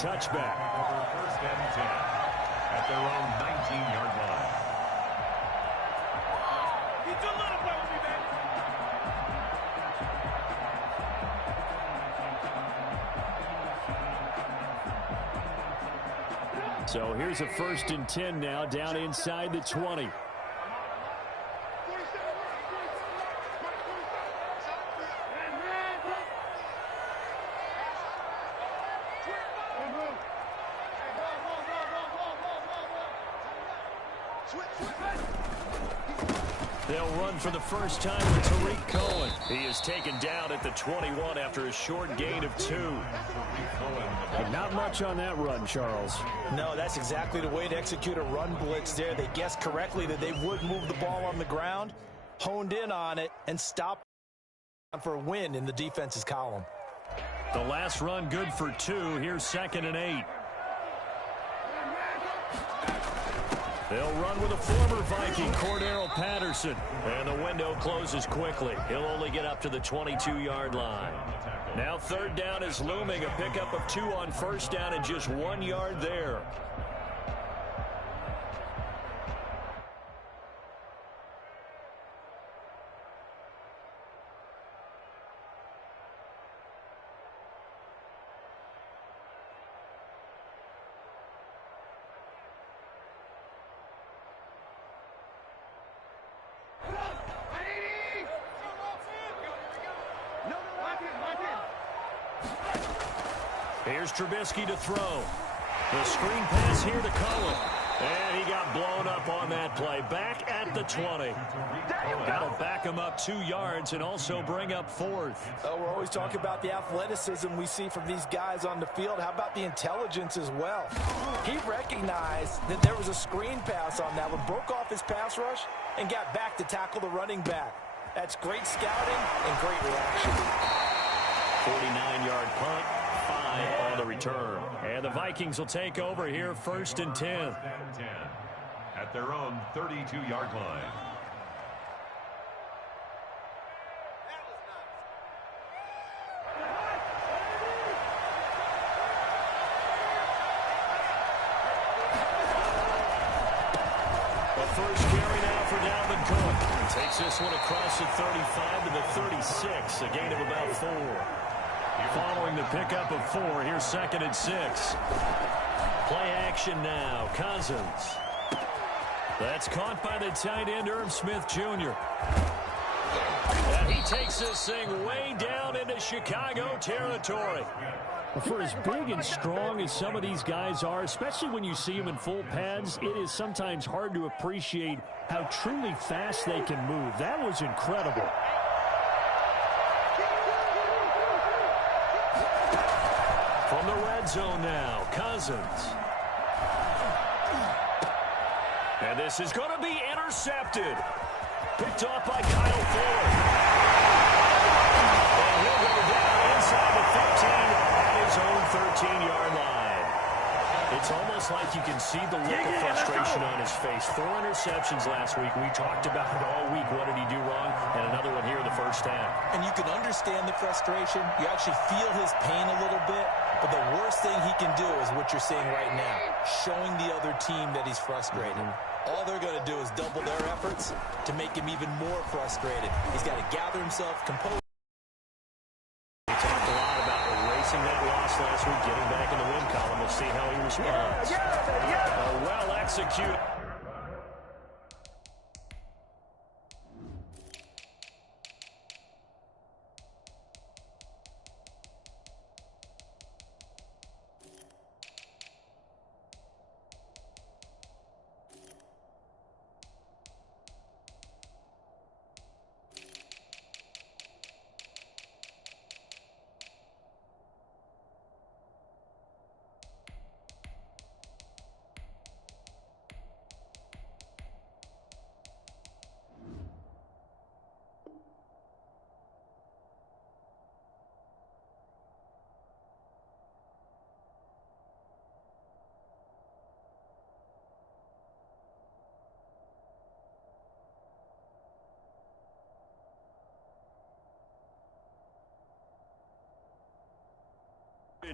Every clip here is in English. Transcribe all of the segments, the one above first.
touchback. First and 10 at their own 19-yard line. So here's a 1st and 10 now, down inside the 20. They'll run for the first time with Tariq Cohen. He is taken down at the 21 after a short gain of 2. Not much on that run, Charles. No, that's exactly the way to execute a run blitz there. They guessed correctly that they would move the ball on the ground, honed in on it, and stopped for a win in the defense's column. The last run good for 2. Here's 2nd and 8. They'll run with a former Viking, Cordero Patterson. And the window closes quickly. He'll only get up to the 22-yard line. Now 3rd down is looming. A pickup of 2 on 1st down and just 1 yard there. Here's Trubisky to throw. The screen pass here to Cohen. And he got blown up on that play. Back at the 20. That'll back him up 2 yards and also bring up 4th. We're always talking about the athleticism we see from these guys on the field. How about the intelligence as well? He recognized that there was a screen pass on that one, broke off his pass rush, and got back to tackle the running back. That's great scouting and great reaction. 49-yard punt. 5 on the return. And the Vikings will take over here 1st and 10. At their own 32-yard line. The first carry now for Dalvin Cook. Takes this one across the 35 to the 36. A gain of about 4. Following the pickup of 4, here's 2nd and 6. Play action now. Cousins. That's caught by the tight end, Irv Smith Jr. And he takes this thing way down into Chicago territory. For as big and strong as some of these guys are, especially when you see them in full pads, it is sometimes hard to appreciate how truly fast they can move. That was incredible. From the red zone now, Cousins. And this is going to be intercepted. Picked off by Kyle Ford. And he'll go down inside the 15 at his own 13-yard line. It's almost like you can see the look of frustration on his face. 4 interceptions last week. We talked about it all week. What did he do wrong? And another one here in the first half. And you can understand the frustration. You actually feel his pain a little bit. But the worst thing he can do is what you're seeing right now, showing the other team that he's frustrated. All they're going to do is double their efforts to make him even more frustrated. He's got to gather himself, compose. We talked a lot about erasing that loss last week, getting back in the win column. We'll see how he responds. Well executed.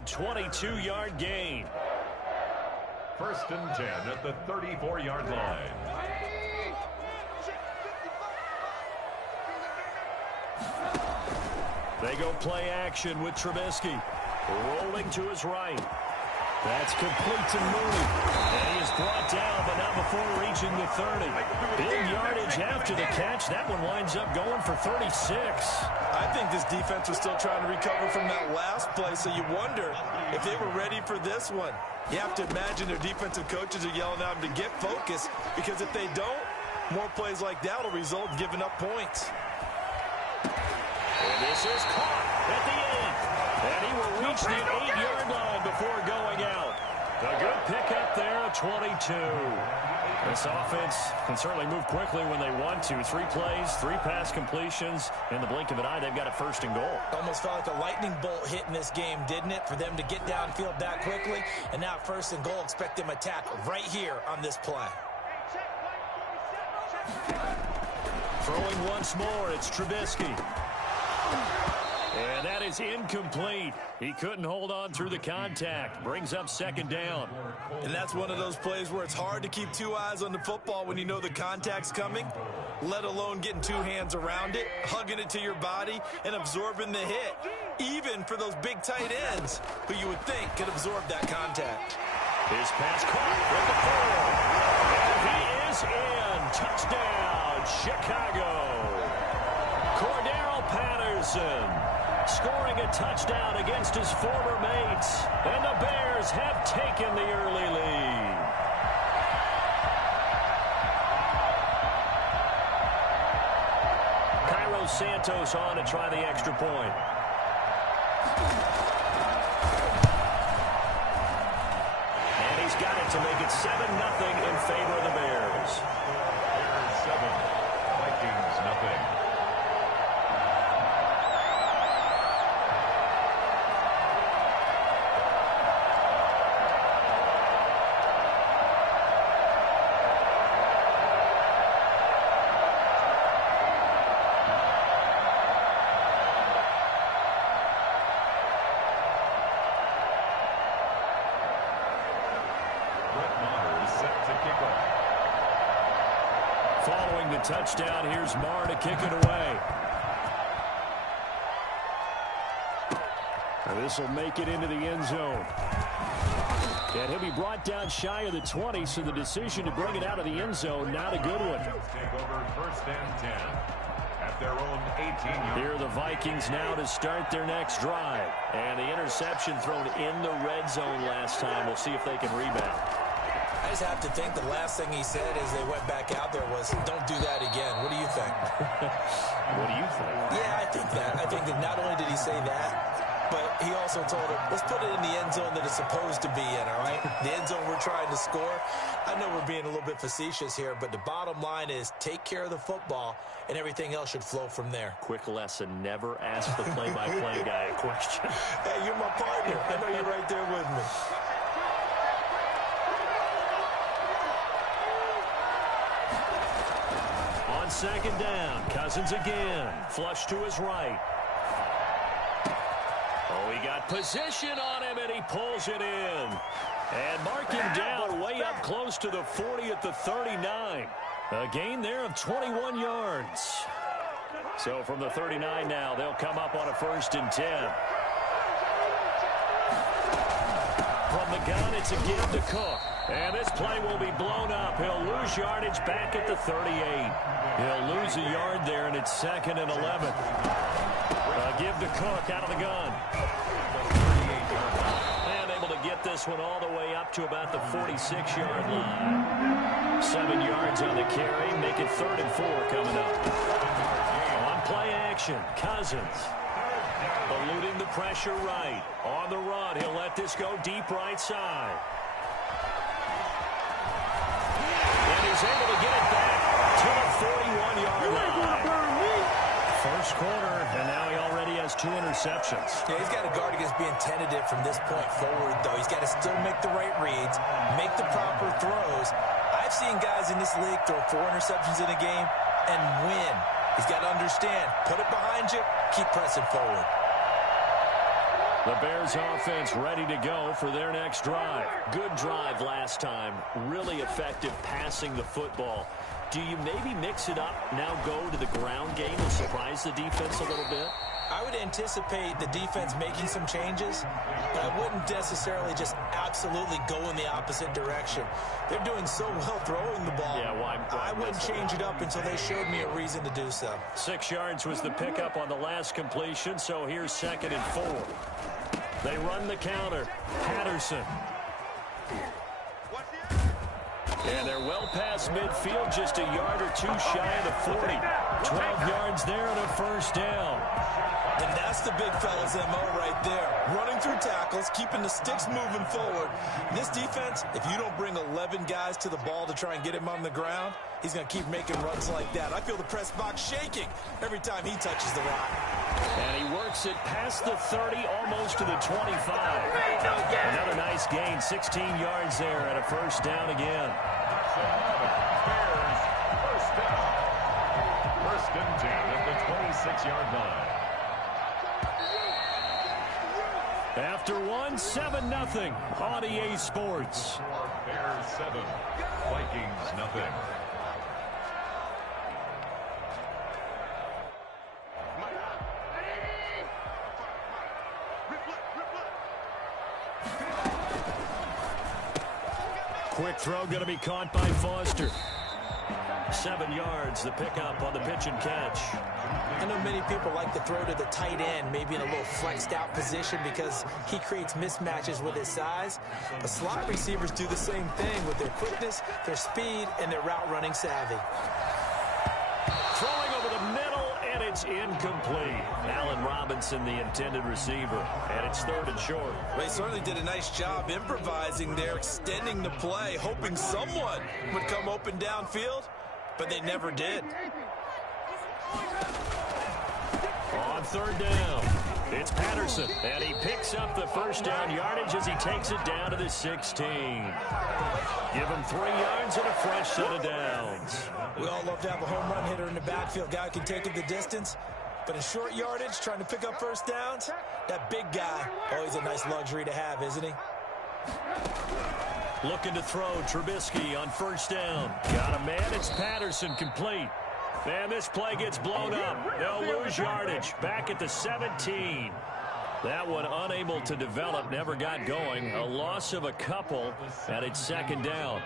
22-yard gain. 1st and 10 at the 34-yard line. They go play action with Trubisky. Rolling to his right. That's complete to Mooney. And he is brought down, but not before reaching the 30. Big yardage after the catch. That one winds up going for 36. I think this defense was still trying to recover from that last play, so you wonder if they were ready for this one. You have to imagine their defensive coaches are yelling at them to get focused, because if they don't, more plays like that will result in giving up points. And this is caught at the end. And he will reach the 8-yard line before going out. A good pickup there at 22. This offense can certainly move quickly when they want to. 3 plays, 3 pass completions. In the blink of an eye, they've got a 1st and goal. Almost felt like a lightning bolt hit in this game, didn't it? For them to get downfield that quickly. And now 1st and goal, expect them to attack right here on this play. Throwing once more, it's Trubisky. And that is incomplete. He couldn't hold on through the contact. Brings up 2nd down. And that's one of those plays where it's hard to keep 2 eyes on the football when you know the contact's coming, let alone getting 2 hands around it, hugging it to your body, and absorbing the hit. Even for those big tight ends who you would think could absorb that contact. His pass caught with the 4. And he is in. Touchdown, Chicago. Cordero Patterson scoring a touchdown against his former mates. And the Bears have taken the early lead. Cairo Santos on to try the extra point. And he's got it to make it 7-0 in favor of the Bears. Bears 7, Vikings nothing. Following the touchdown, here's Marr to kick it away. And this will make it into the end zone. And he'll be brought down shy of the 20, so the decision to bring it out of the end zone, not a good one. Take over 1st and 10 at their own 18-yard. Here are the Vikings now to start their next drive. And the interception thrown in the red zone last time. We'll see if they can rebound. I just have to think the last thing he said as they went back out there was, don't do that again. What do you think? What do you think? Yeah, I think that. I think that not only did he say that, but he also told him, let's put it in the end zone that it's supposed to be in, all right? The end zone we're trying to score. I know we're being a little bit facetious here, but the bottom line is take care of the football, and everything else should flow from there. Quick lesson, never ask the play-by-play guy a question. Hey, you're my partner. I know you're right there with me. On 2nd down, Cousins again. Flush to his right. Oh, he got position on him, and he pulls it in. And marking down way up close to the 40 at the 39. A gain there of 21 yards. So from the 39 now, they'll come up on a 1st and 10. From the gun, it's a give to Cook. And this play will be blown up. He'll lose yardage back at the 38. He'll lose a yard there, and it's 2nd and 11. Give to Cook out of the gun. And able to get this one all the way up to about the 46-yard line. 7 yards on the carry. Make it 3rd and 4 coming up. On play action, Cousins. Eluding the pressure right. On the run, he'll let this go deep right side. And he's able to get it back to the 41-yard line. First quarter, and now he already has 2 interceptions. Yeah, he's got to guard against being tentative from this point forward, though. He's got to still make the right reads, make the proper throws. I've seen guys in this league throw 4 interceptions in a game and win. He's got to understand, put it behind you, keep pressing forward. The Bears offense ready to go for their next drive. Good drive last time. Really effective passing the football. Do you maybe mix it up, now go to the ground game and surprise the defense a little bit? I would anticipate the defense making some changes, but I wouldn't necessarily just absolutely go in the opposite direction. They're doing so well throwing the ball. Yeah, why I wouldn't change it up until they showed me a reason to do so. 6 yards was the pickup on the last completion, so here's 2nd and 4. They run the counter. Patterson. And they're well past midfield, just a yard or two shy of the 40. 12 yards there and a first down. And that's the big fella's MO right there. Running through tackles, keeping the sticks moving forward. This defense, if you don't bring 11 guys to the ball to try and get him on the ground, he's going to keep making runs like that. I feel the press box shaking every time he touches the rock. And he works it past the 30, almost to the 25. Another nice gain, 16 yards there and a first down again. Bears, first down. 1st and 10 at the 26-yard line. After 7-0 on EA Sports. Bears 7, Vikings nothing. Quick throw going to be caught by Foster. 7 yards, the pickup on the pitch and catch. I know many people like to throw to the tight end, maybe in a little flexed out position because he creates mismatches with his size. But slot receivers do the same thing with their quickness, their speed, and their route running savvy. Throwing over the middle, and it's incomplete. Allen Robinson, the intended receiver, and it's 3rd and short. Well, he certainly did a nice job improvising there, extending the play, hoping someone would come open downfield, but they never did. On 3rd down, it's Patterson, and he picks up the first down yardage as he takes it down to the 16. Give him 3 yards and a fresh set of downs. We all love to have a home run hitter in the backfield. Guy who can take it the distance. But in short yardage, trying to pick up first downs, that big guy, always a nice luxury to have, isn't he? Looking to throw, Trubisky on 1st down. Got a man, it's Patterson, complete. And this play gets blown up. They'll lose yardage. Back at the 17. That one unable to develop, never got going. A loss of a couple, and it's 2nd down.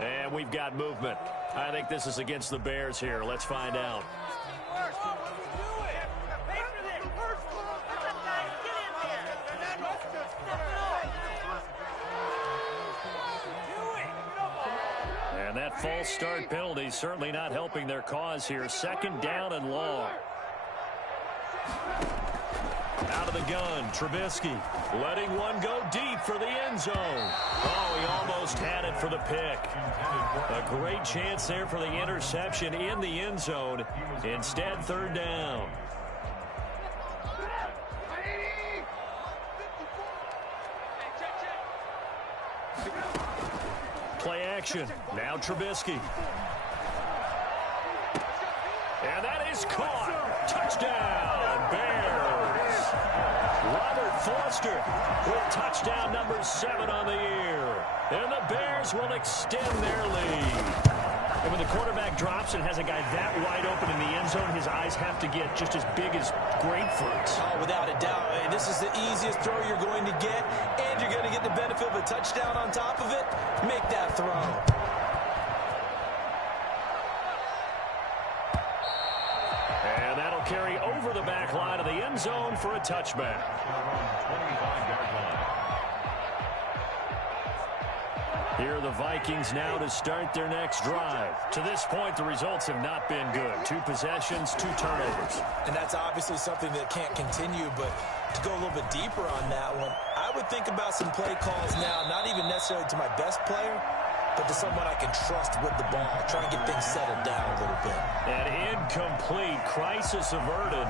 And we've got movement. I think this is against the Bears here. Let's find out. And that false start penalty certainly not helping their cause here. 2nd down and long. Out of the gun, Trubisky letting one go deep for the end zone. Oh, he almost had it for the pick. A great chance there for the interception in the end zone. Instead, 3rd down. Play action. Now Trubisky. And that is caught. Touchdown, Bears. Robert Foster with touchdown number 7 on the year. And the Bears will extend their lead. And when the quarterback drops and has a guy that wide open in the end zone, his eyes have to get just as big as grapefruits. Oh, without a doubt. I mean, this is the easiest throw you're going to get, and you're going to get the benefit of a touchdown on top of it. Make that throw. And that'll carry over the back line of the end zone for a touchback. 25-yard line. Here are the Vikings now to start their next drive. To this point, the results have not been good. 2 possessions, 2 turnovers. And that's obviously something that can't continue, but to go a little bit deeper on that one, I would think about some play calls now, not even necessarily to my best player, but to someone I can trust with the ball, trying to get things settled down a little bit. An incomplete, crisis averted,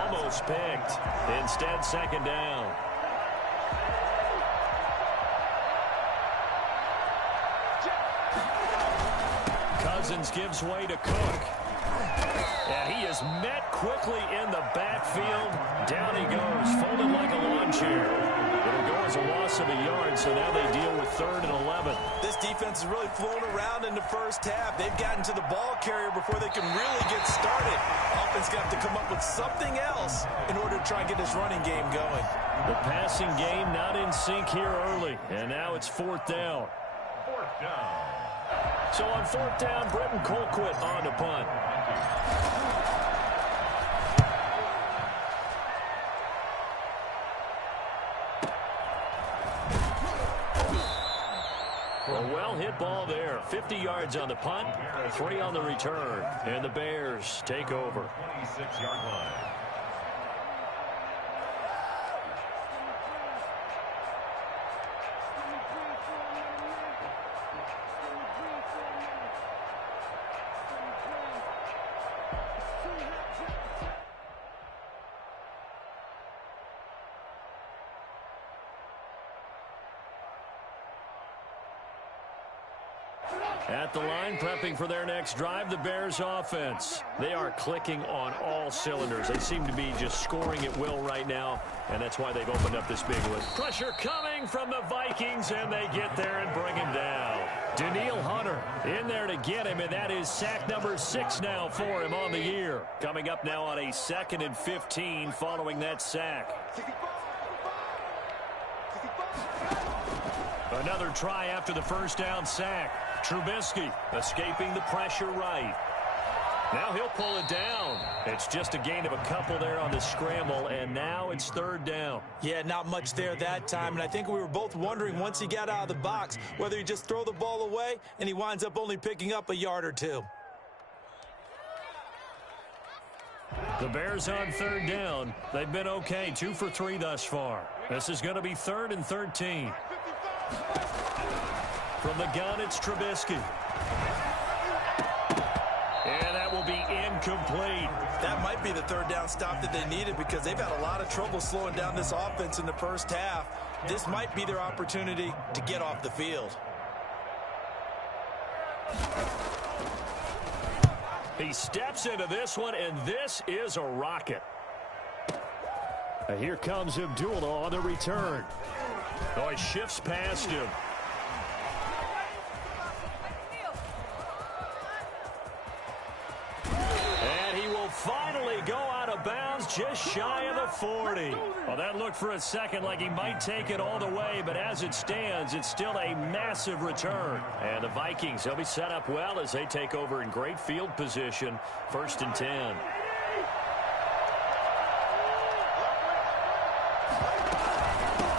almost picked. Instead, 2nd down. Cousins gives way to Cook. And he is met quickly in the backfield. Down he goes, folded like a lawn chair. It'll go as a loss of a yard, so now they deal with 3rd and 11. This defense is really flown around in the first half. They've gotten to the ball carrier before they can really get started. Offense got to come up with something else in order to try and get this running game going. The passing game not in sync here early, and now it's 4th down. 4th down. So on 4th down, Britton Colquitt on to punt. A well-hit ball there. 50 yards on the punt, 3 on the return. And the Bears take over. 26-yard line. At the line, prepping for their next drive, the Bears offense. They are clicking on all cylinders. They seem to be just scoring at will right now, and that's why they've opened up this big one. Pressure coming from the Vikings, and they get there and bring him down. Danielle Hunter in there to get him, and that is sack number 6 now for him on the year. Coming up now on a 2nd and 15 following that sack. Another try after the first down sack. Trubisky escaping the pressure right. Now he'll pull it down. It's just a gain of a couple there on the scramble, and now it's 3rd down. Yeah, not much there that time, and I think we were both wondering once he got out of the box whether he just throw the ball away, and he winds up only picking up a yard or 2. The Bears on 3rd down. They've been okay, 2 for 3 thus far. This is going to be 3rd and 13. From the gun, it's Trubisky. And that will be incomplete. That might be the 3rd down stop that they needed because they've had a lot of trouble slowing down this offense in the first half. This might be their opportunity to get off the field. He steps into this one, and this is a rocket. And here comes Abdullah on the return. Oh, he shifts past him. And he will finally go out of bounds just shy of the 40. Well, that looked for a second like he might take it all the way, but as it stands, it's still a massive return. And the Vikings, they'll be set up well as they take over in great field position. 1st and 10.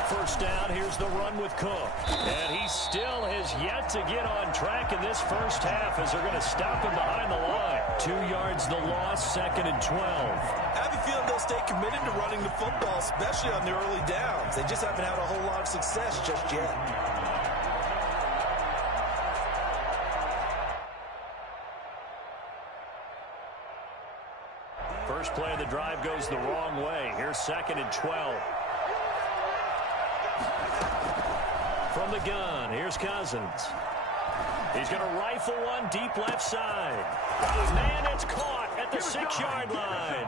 First down, here's the run with Cook. And he still has yet to get on track in this first half as they're going to stop him behind the line. 2 yards the loss, 2nd and 12. I have a feeling they'll stay committed to running the football, especially on the early downs. They just haven't had a whole lot of success just yet. First play of the drive goes the wrong way. Here's 2nd and 12. From the gun, here's Cousins. He's going to rifle one deep left side. Oh, man, it's caught at the 6-yard line.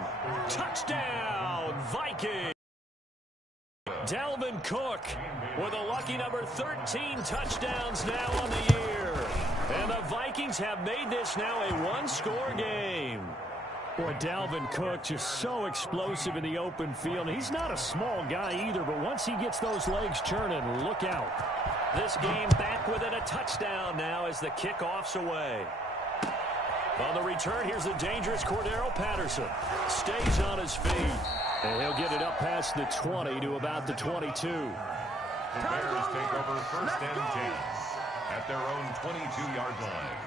Touchdown, Vikings. Dalvin Cook with a lucky number 13 touchdowns now on the year. And the Vikings have made this now a one-score game. Boy, Dalvin Cook just so explosive in the open field. He's not a small guy either, but once he gets those legs churning, look out. This game back within a touchdown now as the kickoff's away. On the return, here's the dangerous Cordero Patterson. Stays on his feet. And he'll get it up past the 20 to about the 22. The Bears take over 1st and 10 at their own 22-yard line.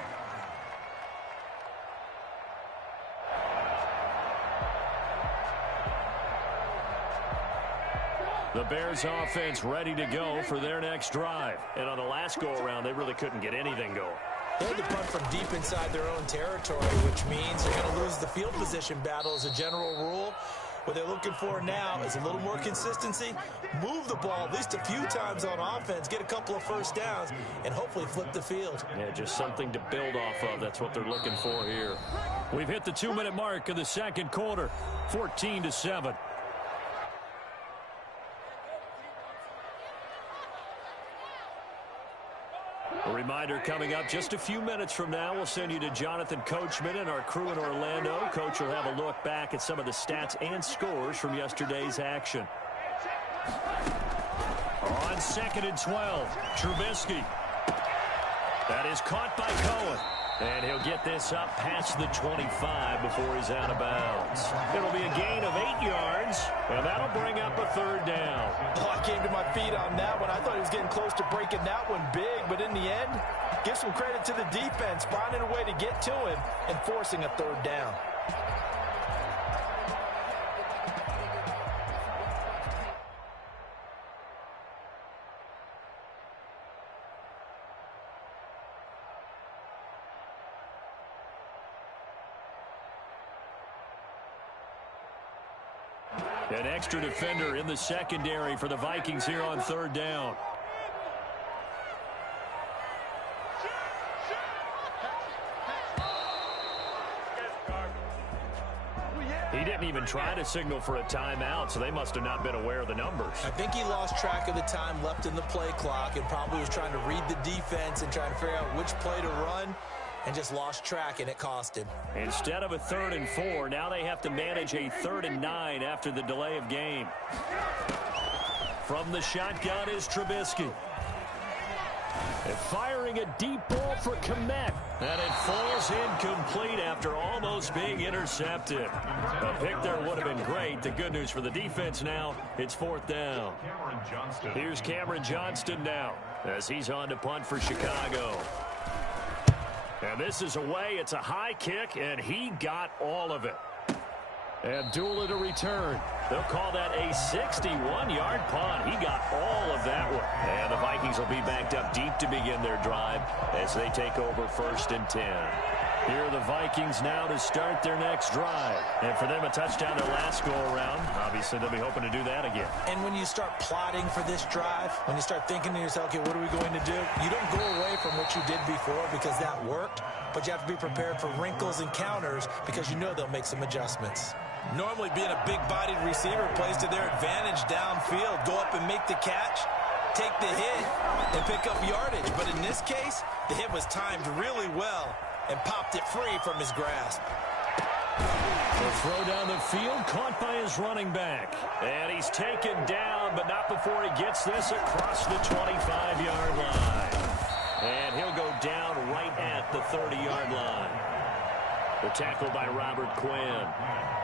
The Bears offense ready to go for their next drive. And on the last go-around, they really couldn't get anything going. They had to punt from deep inside their own territory, which means they're going to lose the field position battle as a general rule. What they're looking for now is a little more consistency, move the ball at least a few times on offense, get a couple of first downs, and hopefully flip the field. Yeah, just something to build off of. That's what they're looking for here. We've hit the 2-minute mark of the second quarter, 14-7. A reminder coming up just a few minutes from now, we'll send you to Jonathan Coachman and our crew in Orlando. Coach will have a look back at some of the stats and scores from yesterday's action. On 2nd and 12, Trubisky. That is caught by Cohen. And he'll get this up past the 25 before he's out of bounds. It'll be a gain of 8 yards, and that'll bring up a 3rd down. Oh, I came to my feet on that one. I thought he was getting close to breaking that one big, but in the end, give some credit to the defense, finding a way to get to him and forcing a 3rd down. An extra defender in the secondary for the Vikings here on 3rd down. He didn't even try to signal for a timeout, so they must have not been aware of the numbers. I think he lost track of the time left in the play clock and probably was trying to read the defense and trying to figure out which play to run, and just lost track, and it cost him. Instead of a 3rd and 4, now they have to manage a 3rd and 9 after the delay of game. From the shotgun is Trubisky. And firing a deep ball for Kmet. And it falls incomplete after almost being intercepted. A pick there would have been great. The good news for the defense now, it's 4th down. Here's Cameron Johnston now as he's on to punt for Chicago. And this is away. It's a high kick, and he got all of it. Abdullah to return. They'll call that a 61-yard punt. He got all of that one. And the Vikings will be backed up deep to begin their drive as they take over 1st and 10. Here are the Vikings now to start their next drive. And for them, a touchdown their last go-around. Obviously, they'll be hoping to do that again. And when you start plotting for this drive, when you start thinking to yourself, okay, what are we going to do? You don't go away from what you did before because that worked, but you have to be prepared for wrinkles and counters because you know they'll make some adjustments. Normally, being a big-bodied receiver plays to their advantage downfield. Go up and make the catch, take the hit, and pick up yardage. But in this case, the hit was timed really well and popped it free from his grasp. The throw down the field, caught by his running back. And he's taken down, but not before he gets this across the 25-yard line. And he'll go down right at the 30-yard line. The tackle by Robert Quinn.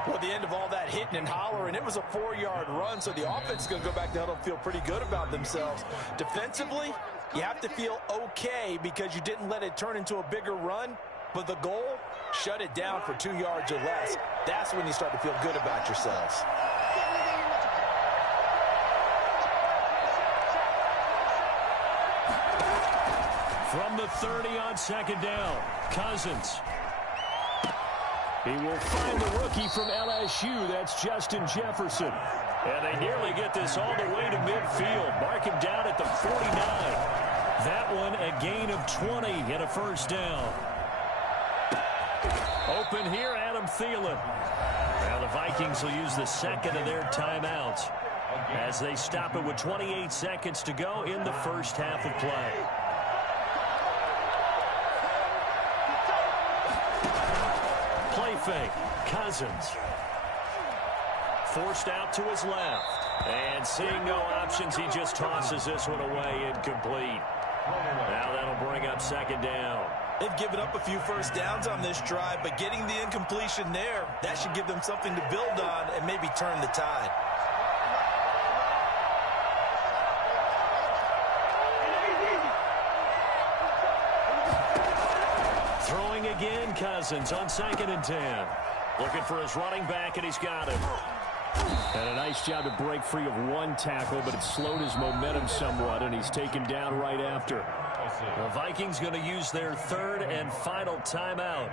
Well, at the end of all that hitting and hollering, it was a 4-yard run, so the offense is going to go back to huddle and feel pretty good about themselves. Defensively, you have to feel okay because you didn't let it turn into a bigger run, but the goal, shut it down for 2 yards or less. That's when you start to feel good about yourselves. From the 30 on 2nd down, Cousins. He will find the rookie from LSU. That's Justin Jefferson. And they nearly get this all the way to midfield. Mark him down at the 49. That one a gain of 20 and a 1st down. Open here, Adam Thielen. Now the Vikings will use the 2nd of their timeouts as they stop it with 28 seconds to go in the 1st half of play. Play fake. Cousins. Forced out to his left. And seeing no options, he just tosses this one away incomplete. Now that'll bring up 2nd down. They've given up a few first downs on this drive, but getting the incompletion there, that should give them something to build on and maybe turn the tide. Throwing again, Cousins on 2nd and 10. Looking for his running back, and he's got him. And a nice job to break free of one tackle, but it slowed his momentum somewhat, and he's taken down right after. The Vikings going to use their 3rd and final timeout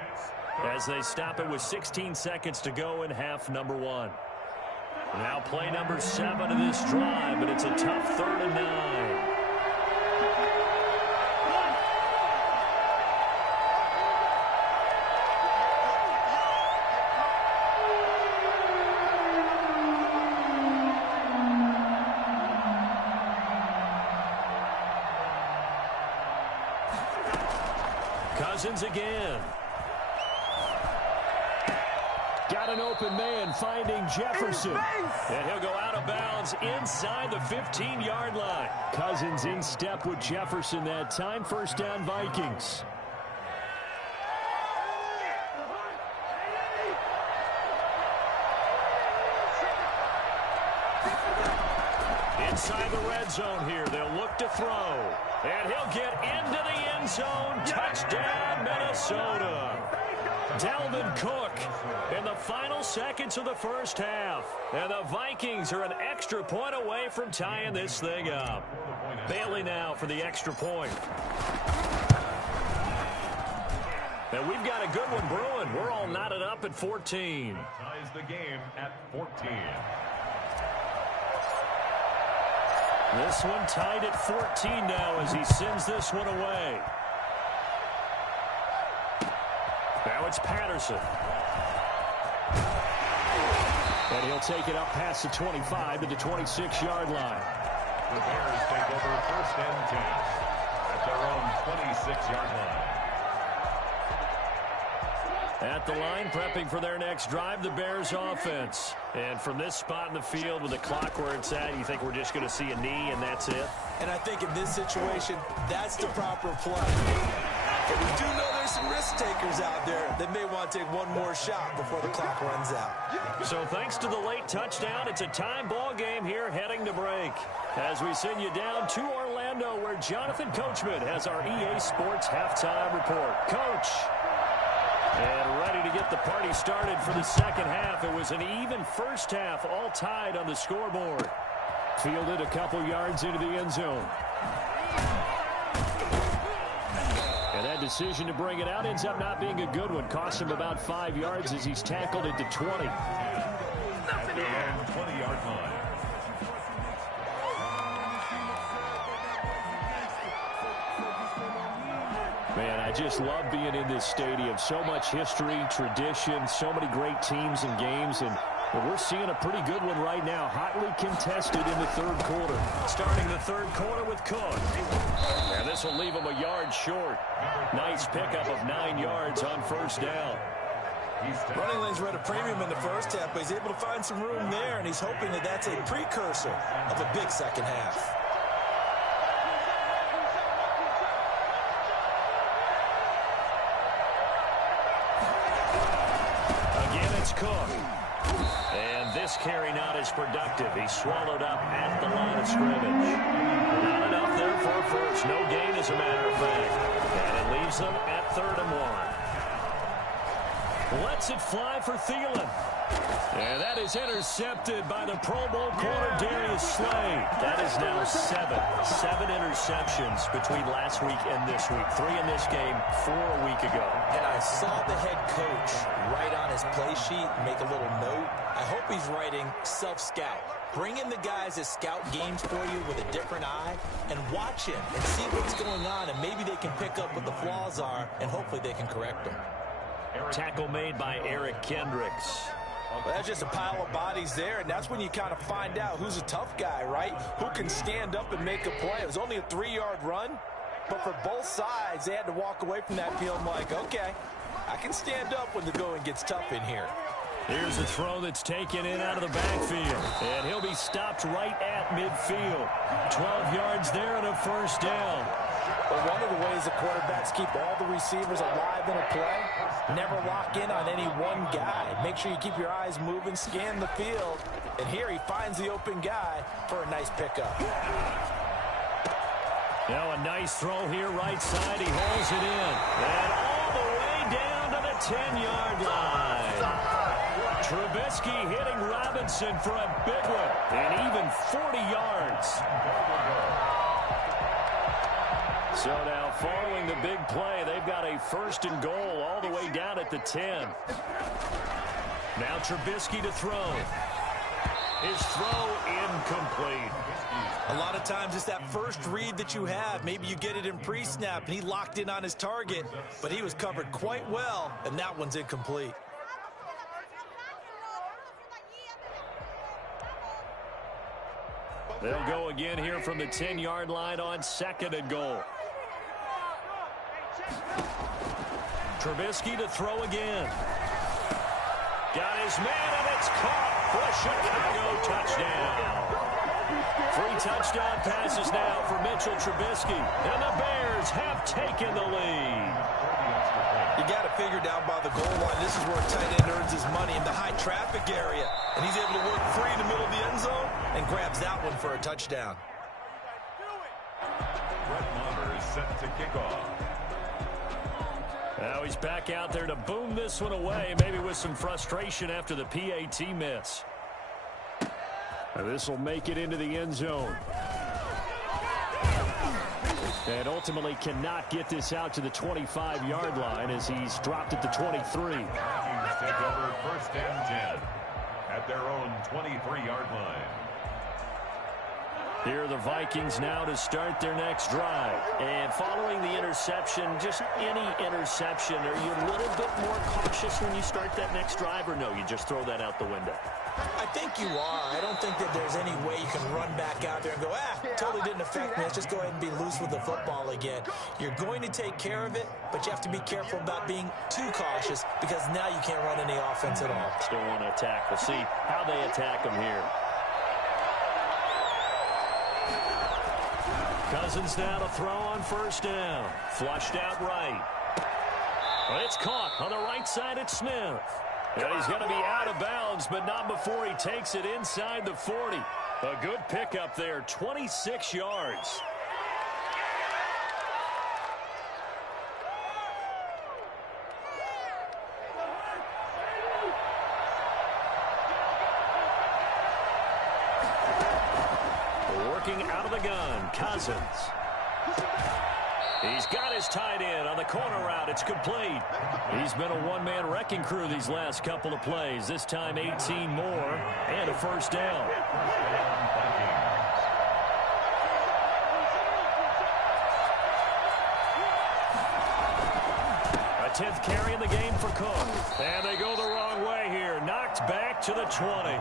as they stop it with 16 seconds to go in half number 1. Now play number 7 of this drive, but it's a tough 3rd and 9. Cousins again. Got an open man finding Jefferson. And he'll go out of bounds inside the 15-yard line. Cousins in step with Jefferson that time. 1st down Vikings. Inside the red zone here. They'll look to throw. And he'll get into the end zone. Touchdown, Minnesota. Dalvin Cook in the final seconds of the 1st half. And the Vikings are an extra point away from tying this thing up. Bailey now for the extra point. And we've got a good one brewing. We're all knotted up at 14. Ties the game at 14. This one tied at 14 now as he sends this one away. Now it's Patterson. And he'll take it up past the 25 to the 26-yard line. The Bears take over 1st and 10 at their own 26-yard line. At the line, prepping for their next drive, the Bears offense. And from this spot in the field with the clock where it's at, you think we're just going to see a knee and that's it? And I think in this situation, that's the proper play. But we do know there's some risk takers out there that may want to take one more shot before the clock runs out. So thanks to the late touchdown, it's a time ball game here heading to break. As we send you down to Orlando where Jonathan Coachman has our EA Sports halftime report. Coach. And ready to get the party started for the 2nd half. It was an even 1st half, all tied on the scoreboard. Fielded a couple yards into the end zone. And that decision to bring it out ends up not being a good one. Cost him about 5 yards as he's tackled it to 20. At their own 20-yard line. Man, I just love being in this stadium. So much history, tradition, so many great teams and games, and we're seeing a pretty good one right now. Hotly contested in the 3rd quarter. Starting the 3rd quarter with Cook. And this will leave him a yard short. Nice pickup of 9 yards on 1st down. Running lanes were at a premium in the 1st half, but he's able to find some room there, and he's hoping that that's a precursor of a big 2nd half. Cook. And this carry not as productive. He's swallowed up at the line of scrimmage. Not enough there for a 1st. No gain, as a matter of fact. And it leaves them at 3rd and 1. Lets it fly for Thielen. And that is intercepted by the Pro Bowl corner Darius Slay. That is now 7 interceptions between last week and this week. 3 in this game, 4 a week ago. And I saw the head coach write on his play sheet, make a little note. I hope he's writing self-scout. Bring in the guys that scout games for you with a different eye and watch him and see what's going on, and maybe they can pick up what the flaws are, and hopefully they can correct them. Tackle made by Eric Kendricks. Well, that's just a pile of bodies there, and that's when you kind of find out who's a tough guy, right? Who can stand up and make a play. It was only a 3-yard run, but for both sides, they had to walk away from that field like, okay, I can stand up when the going gets tough in here. Here's a throw that's taken in out of the backfield, and he'll be stopped right at midfield. 12 yards there and a 1st down. Well, one of the ways the quarterbacks keep all the receivers alive in a play, never lock in on any one guy. Make sure you keep your eyes moving, scan the field, and here he finds the open guy for a nice pickup. Now a nice throw here, right side. He holds it in. And all the way down to the 10-yard line. Trubisky hitting Robinson for a big one. And even 40 yards. So now following the big play, they've got a 1st and goal all the way down at the 10. Now Trubisky to throw. His throw incomplete. A lot of times it's that first read that you have. Maybe you get it in pre-snap, and he locked in on his target, but he was covered quite well, and that one's incomplete. They'll go again here from the 10-yard line on 2nd and goal. Trubisky to throw again. Got his man, and it's caught for a Chicago touchdown. 3 touchdown passes now for Mitchell Trubisky, and the Bears have taken the lead. You got to figure down by the goal line. This is where a tight end earns his money in the high traffic area. And he's able to work free in the middle of the end zone and grabs that one for a touchdown. Brett Maher is set to kick off. Now he's back out there to boom this one away, maybe with some frustration after the PAT miss. And this will make it into the end zone. And ultimately cannot get this out to the 25-yard line as he's dropped at the 23. Vikings take over 1st and 10 at their own 23-yard line. Here are the Vikings now to start their next drive. And following the interception, just any interception, are you a little bit more cautious when you start that next drive, or no, you just throw that out the window? I think you are. I don't think that there's any way you can run back out there and go, totally didn't affect me. Let's just go ahead and be loose with the football again. You're going to take care of it, but you have to be careful about being too cautious because now you can't run any offense at all. Still want to attack. We'll see how they attack them here. Cousins now to throw on 1st down. Flushed out right. Well, it's caught on the right side at Smith. And he's going to be out of bounds, but not before he takes it inside the 40. A good pickup there, 26 yards. Working out of the gun, Cousins. He's got his tight end on the corner route. It's complete. He's been a one-man wrecking crew these last couple of plays. This time 18 more and a 1st down. A 10th carry in the game for Cook. And they go the wrong way here. Knocked back to the 20.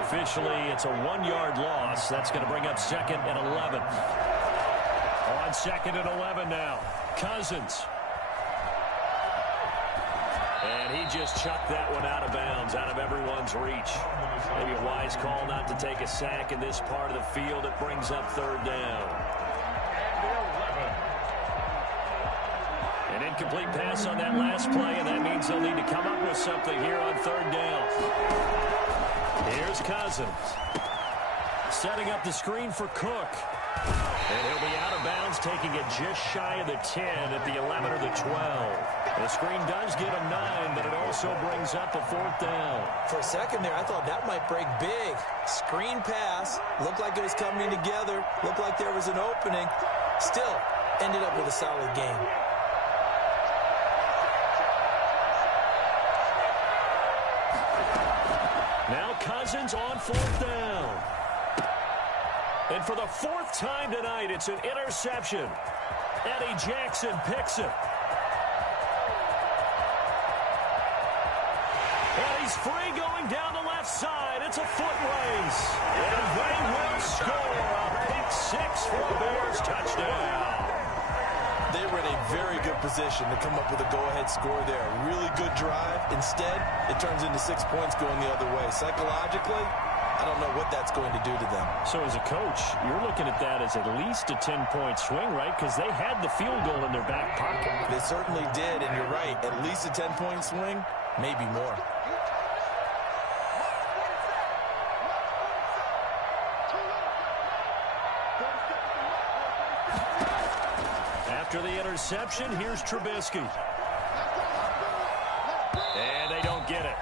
Officially, it's a 1-yard loss. That's going to bring up 2nd and 11. On 2nd and 11 now. Cousins. And he just chucked that one out of bounds, out of everyone's reach. Maybe a wise call not to take a sack in this part of the field. It brings up 3rd down. An incomplete pass on that last play, and that means they'll need to come up with something here on 3rd down. Here's Cousins. Setting up the screen for Cook. And he'll be out of bounds, taking it just shy of the 10 at the 11 or the 12. The screen does get him 9, but it also brings up a 4th down. For a second there, I thought that might break big. Screen pass. Looked like it was coming together. Looked like there was an opening. Still, ended up with a solid game. Now Cousins on 4th down. And for the 4th time tonight, it's an interception. Eddie Jackson picks it. And he's free going down the left side. It's a foot race. And they will score a pick 6 for the Bears touchdown. They were in a very good position to come up with a go-ahead score there. A really good drive. Instead, it turns into 6 points going the other way. Psychologically, I don't know what that's going to do to them. So as a coach, you're looking at that as at least a 10-point swing, right? Because they had the field goal in their back pocket. They certainly did, and you're right. At least a 10-point swing, maybe more. After the interception, here's Trubisky. And they don't get it.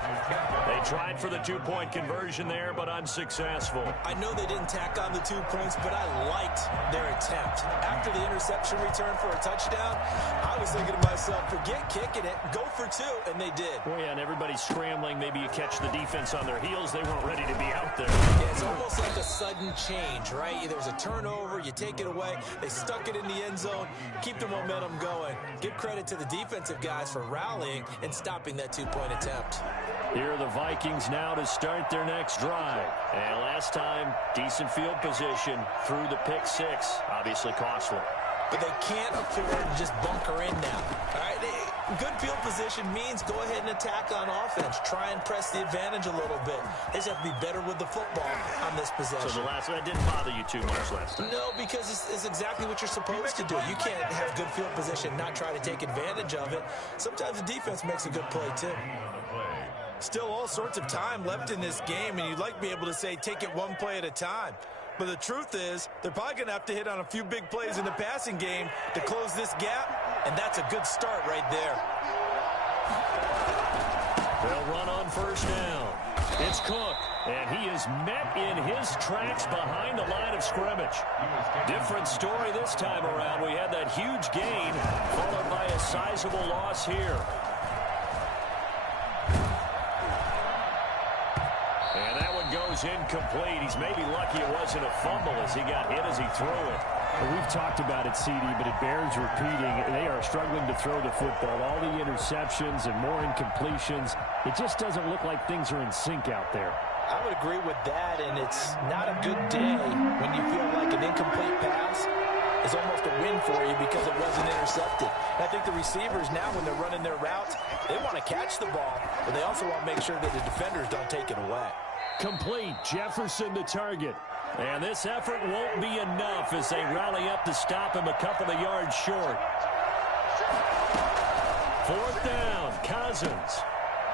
They tried for the two-point conversion there, but unsuccessful. I know they didn't tack on the 2 points, but I liked their attempt. After the interception return for a touchdown, I was thinking to myself, forget kicking it, go for 2, and they did. Well, yeah, and everybody's scrambling. Maybe you catch the defense on their heels. They weren't ready to be out there. Yeah, it's almost like a sudden change, right? There's a turnover, you take it away, they stuck it in the end zone, keep the momentum going. Give credit to the defensive guys for rallying and stopping that 2-point attempt. Here are the Vikings now to start their next drive. And last time, decent field position through the pick 6. Obviously costly. But they can't afford to just bunker in now. All right, good field position means go ahead and attack on offense. Try and press the advantage a little bit. They just have to be better with the football on this possession. So that didn't bother you too much last time? No, because it's exactly what you're supposed to do. You can't have good field position, not try to take advantage of it. Sometimes the defense makes a good play, too. Still all sorts of time left in this game, and you'd like to be able to say take it one play at a time. But the truth is, they're probably going to have to hit on a few big plays in the passing game to close this gap, and that's a good start right there. They'll run on first down. It's Cook, and he is met in his tracks behind the line of scrimmage. Different story this time around. We had that huge gain, followed by a sizable loss here. And that one goes incomplete. He's maybe lucky it wasn't a fumble as he got hit as he threw it. Well, we've talked about it, CD, but it bears repeating. They are struggling to throw the football. All the interceptions and more incompletions. It just doesn't look like things are in sync out there. I would agree with that, and it's not a good day when you feel like an incomplete pass is almost a win for you because it wasn't intercepted. And I think the receivers now, when they're running their routes, they want to catch the ball, but they also want to make sure that the defenders don't take it away. Complete. Jefferson the target. And this effort won't be enough as they rally up to stop him a couple of yards short. 4th down, Cousins.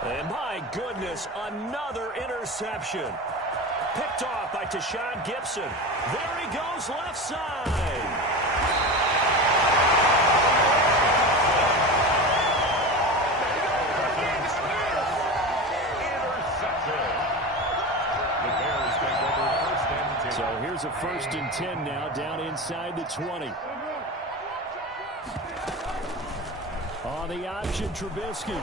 And my goodness, another interception. Picked off by Tashawn Gibson. There he goes left side. So here's a 1st and 10 now, down inside the 20. On the option, Trubisky.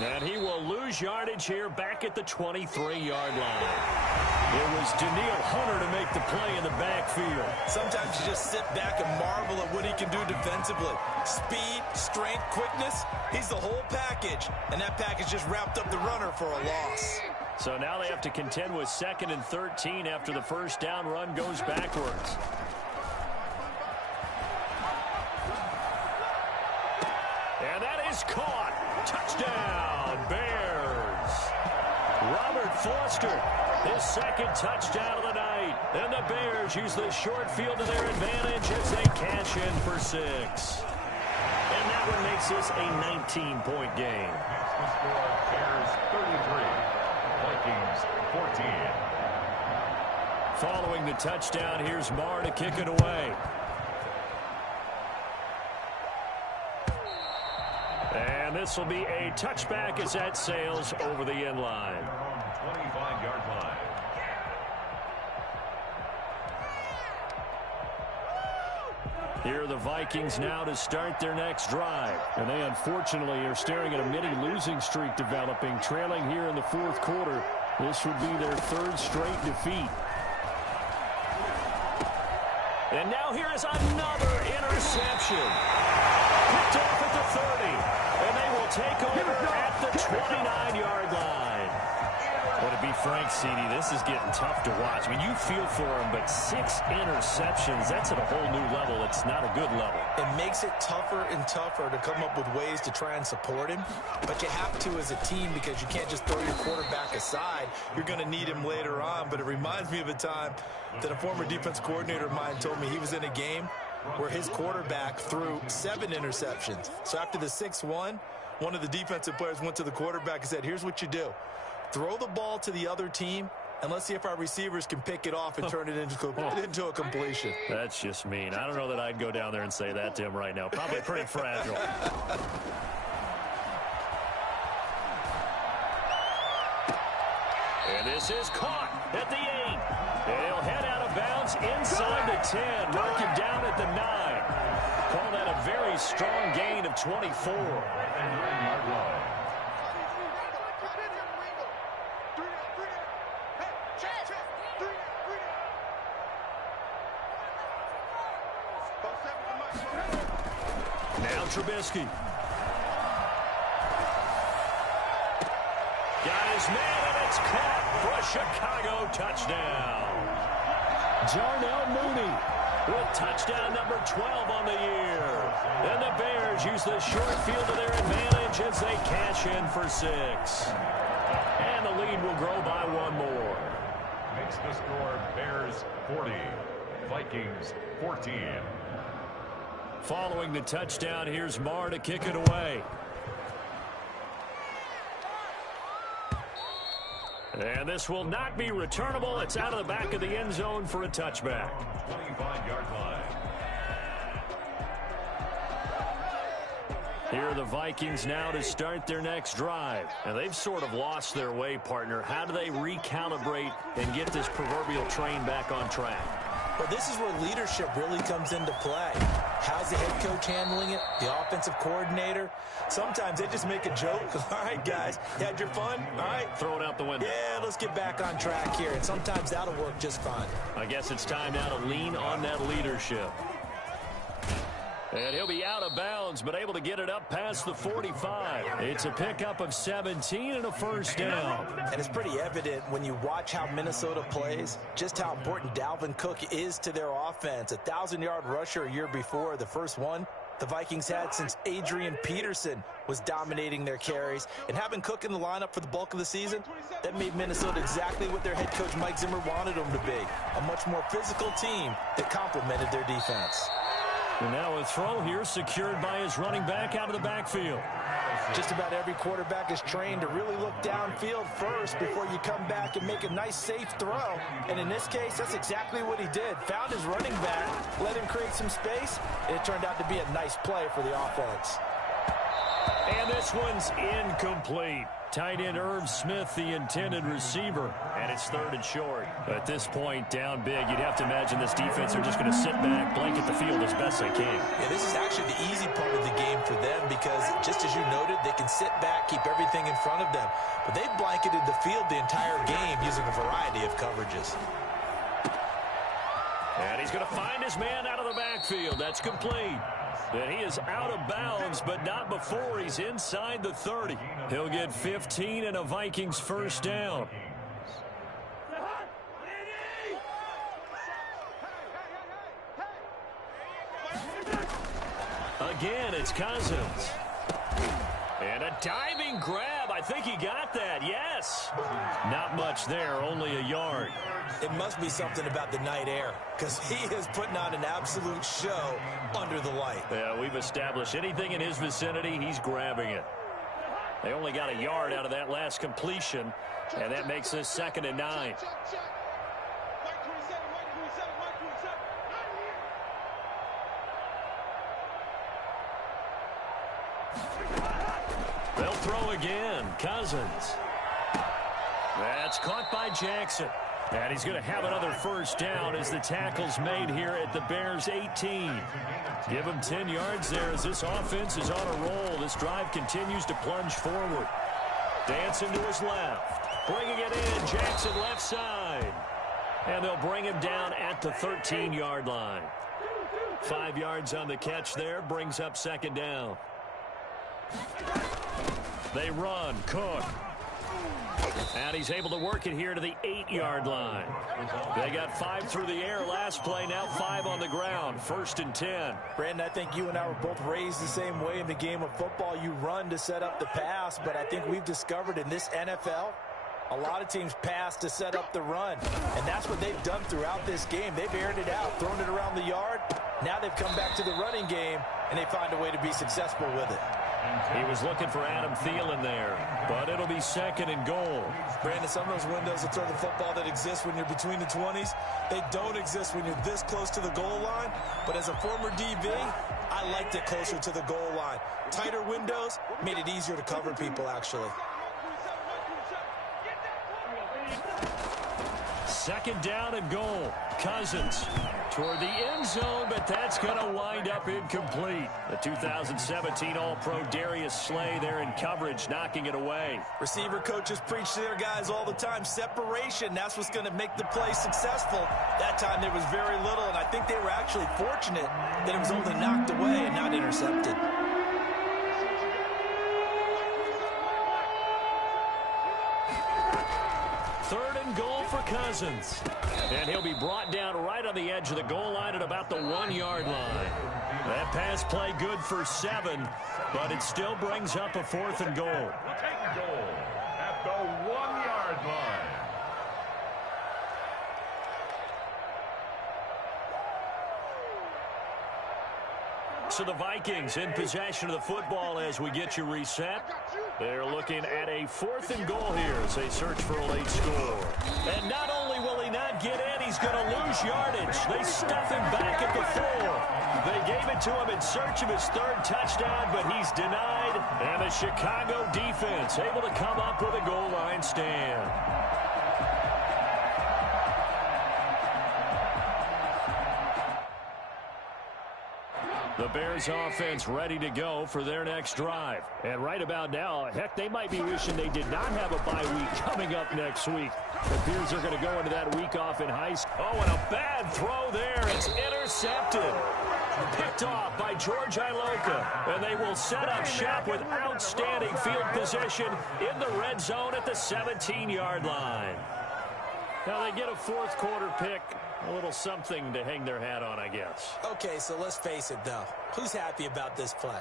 And he will lose yardage here back at the 23-yard line. It was Daniil Hunter to make the play in the backfield. Sometimes you just sit back and marvel at what he can do defensively. Speed, strength, quickness, he's the whole package. And that package just wrapped up the runner for a loss. So now they have to contend with 2nd and 13 after the first down run goes backwards. And that is caught. Touchdown, Bears. Robert Foster, his 2nd touchdown of the night. And the Bears use the short field to their advantage as they cash in for 6. And that one makes this a 19-point game. The score, Bears 33. Vikings 14. Following the touchdown, here's Marr to kick it away. And this will be a touchback as that sails over the end line. 25-yard line. Here are the Vikings now to start their next drive. And they unfortunately are staring at a mini-losing streak developing, trailing here in the 4th quarter. This would be their 3rd straight defeat. And now here is another interception. Picked off at the 30. And they will take over at the 29-yard line. Well, to be frank, CD, this is getting tough to watch. I mean, you feel for him, but 6 interceptions, that's at a whole new level. It's not a good level. It makes it tougher and tougher to come up with ways to try and support him. But you have to as a team because you can't just throw your quarterback aside. You're going to need him later on. But it reminds me of a time that a former defense coordinator of mine told me he was in a game where his quarterback threw 7 interceptions. So after the 6-1, one of the defensive players went to the quarterback and said, here's what you do. Throw the ball to the other team, and let's see if our receivers can pick it off and turn it into a completion. That's just mean. I don't know that I'd go down there and say that to him right now. Probably pretty fragile. This is caught at the 8. He'll head out of bounds inside the 10. Mark him down at the 9. Call that a very strong gain of 24. Now Trubisky. Got his man, and it's caught for a Chicago touchdown. Jarnell Mooney with touchdown number 12 on the year. And the Bears use the short field to their advantage as they cash in for 6. And the lead will grow by 1 more. Makes the score Bears 40, Vikings 14. Following the touchdown, here's Marr to kick it away. And this will not be returnable. It's out of the back of the end zone for a touchback. 25-yard line. Here are the Vikings now to start their next drive. And they've sort of lost their way, partner. How do they recalibrate and get this proverbial train back on track? Well, this is where leadership really comes into play. How's the head coach handling it? The offensive coordinator? Sometimes they just make a joke. All right, guys, you had your fun? All right. Throw it out the window. Yeah, let's get back on track here. And sometimes that'll work just fine. I guess it's time now to lean on that leadership. And he'll be out of bounds, but able to get it up past the 45. It's a pickup of 17 and a first down. And it's pretty evident when you watch how Minnesota plays, just how important Dalvin Cook is to their offense. A 1,000-yard rusher a year before, the first one the Vikings had since Adrian Peterson was dominating their carries. And having Cook in the lineup for the bulk of the season, that made Minnesota exactly what their head coach Mike Zimmer wanted them to be. A much more physical team that complemented their defense. And now a throw here secured by his running back out of the backfield. Just about every quarterback is trained to really look downfield first before you come back and make a nice, safe throw. And in this case, that's exactly what he did. Found his running back, let him create some space, and it turned out to be a nice play for the offense. And this one's incomplete. Tight end Irv Smith, the intended receiver, and it's 3rd and short. At this point, down big, you'd have to imagine this defense are just going to sit back, blanket the field as best they can. Yeah, this is actually the easy part of the game for them because, just as you noted, they can sit back, keep everything in front of them. But they've blanketed the field the entire game using a variety of coverages. And he's going to find his man out of the backfield. That's complete. And he is out of bounds, but not before he's inside the 30. He'll get 15 and a Vikings first down. Again, it's Cousins. And a diving grab. I think he got that. Yes. Not much there, only a yard. It must be something about the night air because he is putting on an absolute show under the light. Yeah, we've established anything in his vicinity, he's grabbing it. They only got a yard out of that last completion, and that makes this 2nd and 9. They'll throw again. Cousins. That's caught by Jackson. And he's going to have another first down as the tackle's made here at the Bears' 18. Give him 10 yards there as this offense is on a roll. This drive continues to plunge forward. Dancing to his left. Bringing it in. Jackson left side. And they'll bring him down at the 13-yard line. 5 yards on the catch there. Brings up 2nd down. They run. Cook. And he's able to work it here to the 8-yard line. They got 5 through the air last play, now 5 on the ground. 1st and 10. Brandon, I think you and I were both raised the same way in the game of football. You run to set up the pass, but I think we've discovered in this NFL, a lot of teams pass to set up the run. And that's what they've done throughout this game. They've aired it out, thrown it around the yard. Now they've come back to the running game, and they find a way to be successful with it. He was looking for Adam Thielen there, but it'll be 2nd and goal. Brandon, some of those windows to throw the football that exist when you're between the 20s, they don't exist when you're this close to the goal line. But as a former DB, I liked it closer to the goal line. Tighter windows made it easier to cover people, actually. Second down and goal. Cousins toward the end zone, but that's going to wind up incomplete. The 2017 All-Pro Darius Slay there in coverage, knocking it away. Receiver coaches preach to their guys all the time. Separation, that's what's going to make the play successful. That time there was very little, and I think they were actually fortunate that it was only knocked away and not intercepted. Third and goal for Cousins. And he'll be brought down right on the edge of the goal line at about the 1-yard line. That pass play good for 7, but it still brings up a 4th and goal. We'll take a goal at the 1-yard line. So the Vikings in possession of the football as we get you reset. They're looking at a 4th and goal here as they search for a late score. And not only will he not get in, he's going to lose yardage. They stuff him back at the 4. They gave it to him in search of his 3rd touchdown, but he's denied. And the Chicago defense able to come up with a goal line stand. The Bears offense ready to go for their next drive. And right about now, heck, they might be wishing they did not have a bye week coming up next week. The Bears are going to go into that week off in high school. Oh, and a bad throw there. It's intercepted. Picked off by George Iloka. And they will set up shop with outstanding field position in the red zone at the 17-yard line. Now they get a 4th quarter pick. A little something to hang their hat on, I guess. Okay, so let's face it, though. Who's happy about this play?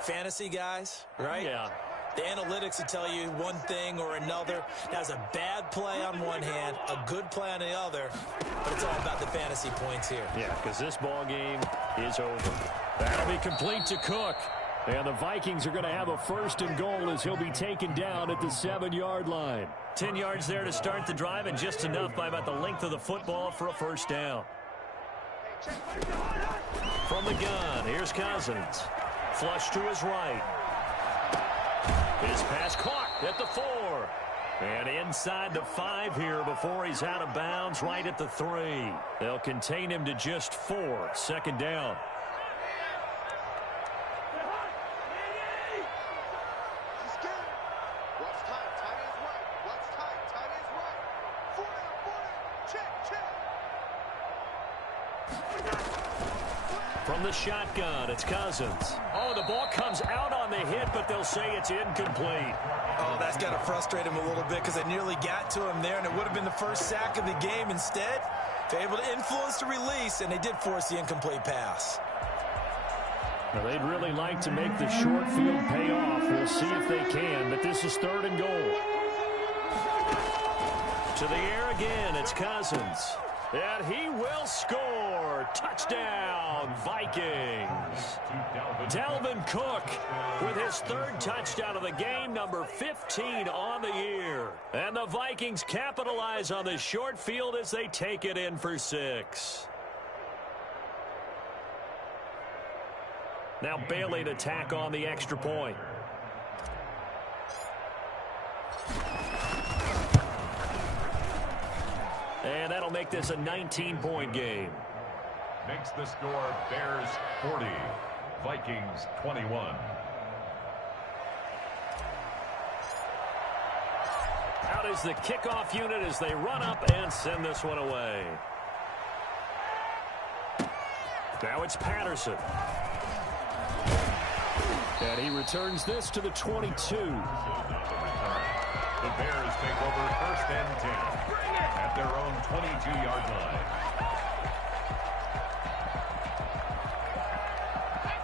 Fantasy guys, right? Yeah. The analytics will tell you one thing or another. That's a bad play on one hand, a good play on the other, but it's all about the fantasy points here. Yeah, because this ball game is over. That'll be complete to Cook. And the Vikings are going to have a 1st and goal as he'll be taken down at the 7-yard line. 10 yards there to start the drive, and just enough by about the length of the football for a 1st down. From the gun, here's Cousins. Flush to his right. His pass caught at the 4. And inside the 5 here before he's out of bounds right at the 3. They'll contain him to just 4. 2nd down. From the shotgun, it's Cousins. Oh, the ball comes out on the hit, but they'll say it's incomplete. Oh, that's got to frustrate him a little bit because they nearly got to him there, and it would have been the 1st sack of the game. Instead, they're able to influence the release, and they did force the incomplete pass. Now, they'd really like to make the short field pay off. We'll see if they can, but this is 3rd and goal. To the air again, it's Cousins. And he will score. Touchdown, Vikings. Dalvin Cook with his 3rd touchdown of the game, number 15 on the year. And the Vikings capitalize on the short field as they take it in for 6. Now Bailey to tack on the extra point. And that'll make this a 19-point game. Makes the score Bears 40, Vikings 21. Out is the kickoff unit as they run up and send this one away. Now it's Patterson. And he returns this to the 22. The Bears take over 1st and 10 at their own 22-yard line.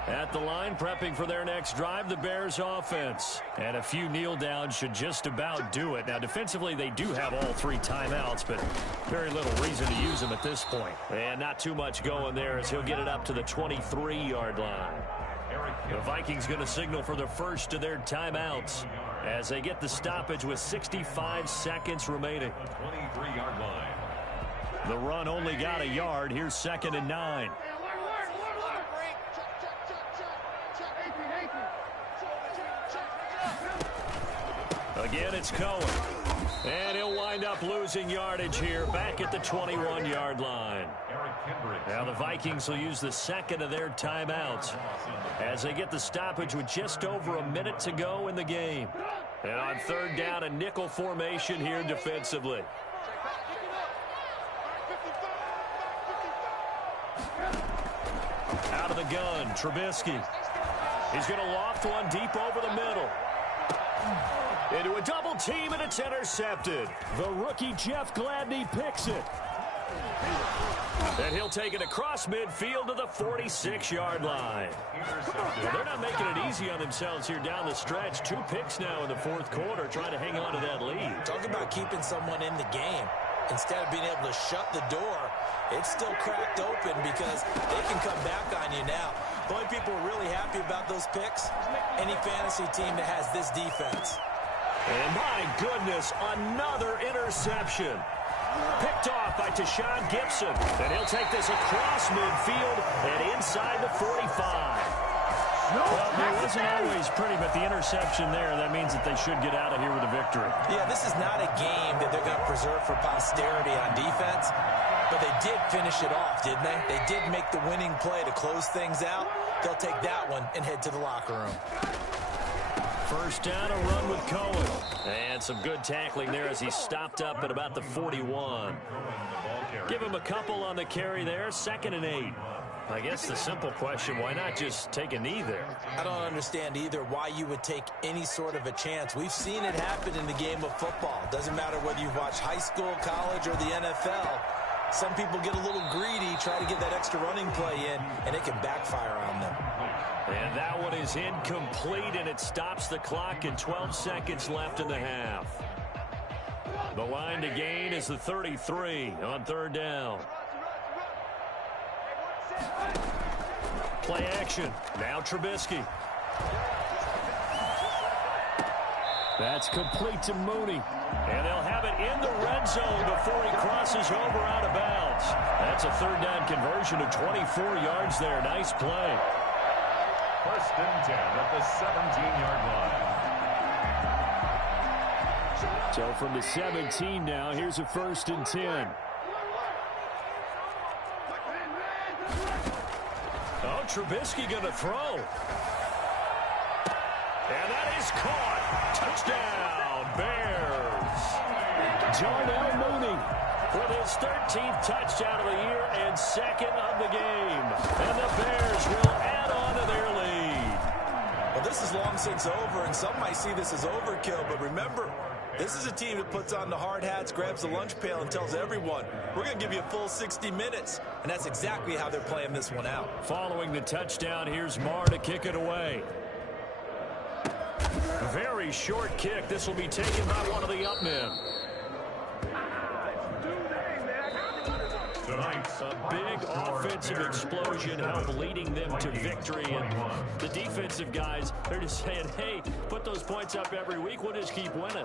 At the line, prepping for their next drive, the Bears offense. And a few kneel downs should just about do it. Now, defensively, they do have all 3 timeouts, but very little reason to use them at this point. And not too much going there as he'll get it up to the 23-yard line. The Vikings going to signal for the first of their timeouts as they get the stoppage with 65 seconds remaining. 23-yard line. The run only got a yard. Here's 2nd and 9. A Again, it's Cohen. And he'll wind up losing yardage here back at the 21-yard line. Now the Vikings will use the second of their timeouts as they get the stoppage with just over a minute to go in the game. And on third down, a nickel formation here defensively. Out of the gun, Trubisky. He's going to loft one deep over the middle. Into a double team, and it's intercepted. The rookie Jeff Gladney picks it. And he'll take it across midfield to the 46-yard line. Well, they're not making it easy on themselves here down the stretch. 2 picks now in the fourth quarter, trying to hang on to that lead. Talk about keeping someone in the game. Instead of being able to shut the door, it's still cracked open because they can come back on you now. The only people really happy about those picks, any fantasy team that has this defense. And my goodness, another interception. Picked off by Tashawn Gibson. And he'll take this across midfield and inside the 45. Well, it wasn't always pretty, but the interception there, that means that they should get out of here with a victory. Yeah, this is not a game that they're going to preserve for posterity on defense, but they did finish it off, didn't they? They did make the winning play to close things out. They'll take that one and head to the locker room. First down, a run with Cohen. And some good tackling there as he stopped up at about the 41. Give him a couple on the carry there, 2nd and 8. I guess the simple question, why not just take a knee there? I don't understand either why you would take any sort of a chance. We've seen it happen in the game of football. Doesn't matter whether you've watched high school, college, or the NFL. Some people get a little greedy, try to get that extra running play in, and it can backfire on them. And that one is incomplete, and it stops the clock and 12 seconds left in the half. The line to gain is the 33 on third down. Play action. Now Trubisky. That's complete to Mooney. And they'll have it in the red zone before he crosses over out of bounds. That's a third down conversion of 24 yards there. Nice play. First and 10 at the 17-yard line. So from the 17 now, here's a 1st and 10. Oh, Trubisky going to throw. And that is caught. Touchdown, Bears. Darnell Mooney with his 13th touchdown of the year and 2nd of the game. And the Bears will add on to their lead. Well, this is long since over, and some might see this as overkill, but remember, this is a team that puts on the hard hats, grabs the lunch pail, and tells everyone, we're going to give you a full 60 minutes. And that's exactly how they're playing this one out. Following the touchdown, here's Marr to kick it away. Very short kick. This will be taken by one of the up men. A big offensive explosion helped leading them to victory. And the defensive guys, they're just saying, hey, put those points up every week. We'll just keep winning.